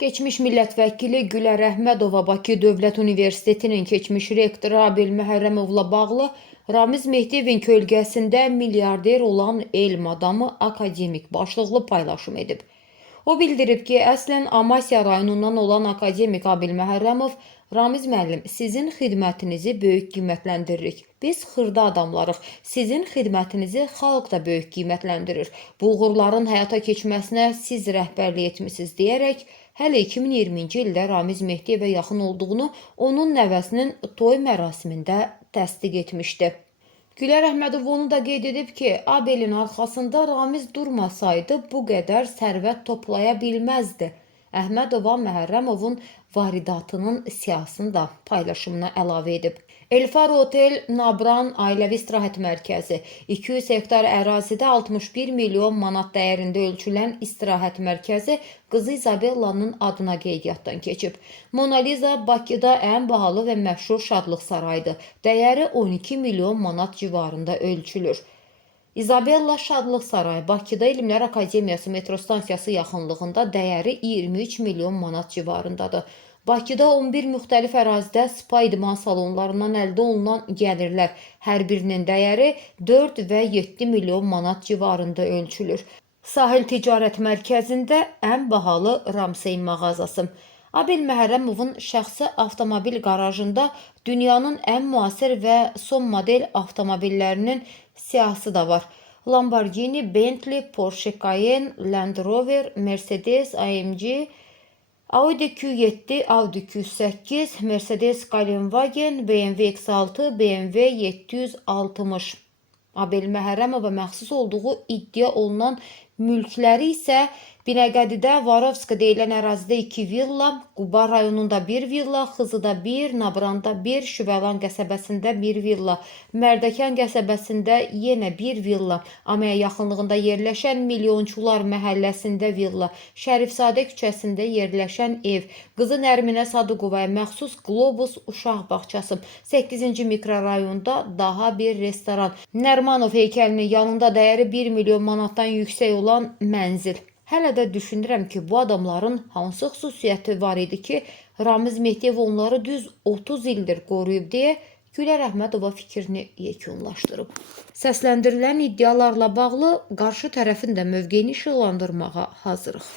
Keçmiş millət vəkili Gülər Əhmədova Bakı Dövlət Universitetinin keçmiş rektoru Abil Məhərrəmovla bağlı Ramiz Mehdiyevin kölgəsində milyarder olan elm adamı akademik başlıqlı paylaşım edib. O bildirib ki, əslən Amasya rayonundan olan akademik Abil Məhərrəmov, Ramiz müəllim, sizin xidmətinizi böyük qiymətləndiririk. Biz xırda adamlarıq. Sizin xidmətinizi xalq da böyük qiymətləndirir. Bu uğurların həyata keçməsinə siz rəhbərlik etmisiniz deyərək, hələ 2020-ci ildə Ramiz Mehdiyevə yaxın olduğunu onun nəvəsinin toy mərasimində təsdiq etmişdi. Gülər Əhmədov onu da qeyd edib ki, Abelin arxasında Ramiz durmasaydı bu qədər sərvət toplaya bilməzdi. Əhmədova Məhərrəmovun varidatının siyahısını da paylaşımına əlavə edib. Elfar Otel Nabran Ailəvi İstirahət Mərkəzi 200 hektar ərazidə 61 milyon manat dəyərində ölçülən istirahət mərkəzi qızı İzabellanın adına qeydiyyatdan keçib. Mona Lisa Bakıda ən bahalı və məşhur şadlıq sarayıdır. Dəyəri 12 milyon manat civarında ölçülür. İzabella Şadlıq Sarayı Bakıda Elmlər Akademiyası metro stansiyası yaxınlığında dəyəri 23 milyon manat civarındadır. Bakıda 11 müxtəlif ərazidə spa idman salonlarından əldə olunan gəlirlər hər birinin dəyəri 4 və 7 milyon manat civarında ölçülür. Sahil Ticarət Mərkəzində ən bahalı Ramsey mağazası. Abil Məhərrəmovun şəxsi avtomobil qarajında dünyanın ən müasir və son model avtomobillərinin siyahısı da var. Lamborghini, Bentley, Porsche Cayenne, Land Rover, Mercedes AMG, Audi Q7, Audi Q8, Mercedes Gelanwagen, BMW X6, BMW 760. Abil Məhərrəmova məxsus olduğu iddia olunan mülkləri isə Binəqədidə Varovska deyilən ərazidə 2 villa, Quba rayonunda 1 villa, Xızıda 1, Nabranda 1, Şüvəlan qəsəbəsində 1 villa, Mərdəkan qəsəbəsində yenə 1 villa, Amaya yaxınlığında yerləşən Milyonçular məhəlləsində villa, Şərifzadə küçəsində yerləşən ev, qızı Nərminə Sadıqovaya məxsus Globus uşaq bağçası, 8-ci mikrorayonda daha bir restoran, Nərmanov heykəlinin yanında dəyəri 1 milyon manatdan yüksək olan mənzil. Hələ də düşünürəm ki, bu adamların hansı xüsusiyyəti var idi ki, Ramiz Mehdiyev onları düz 30 ildir qoruyub deyə Gülər Əhmədova fikrini yekunlaşdırıb. Səsləndirilən iddialarla bağlı qarşı tərəfin də mövqeyini işıqlandırmağa hazırıq.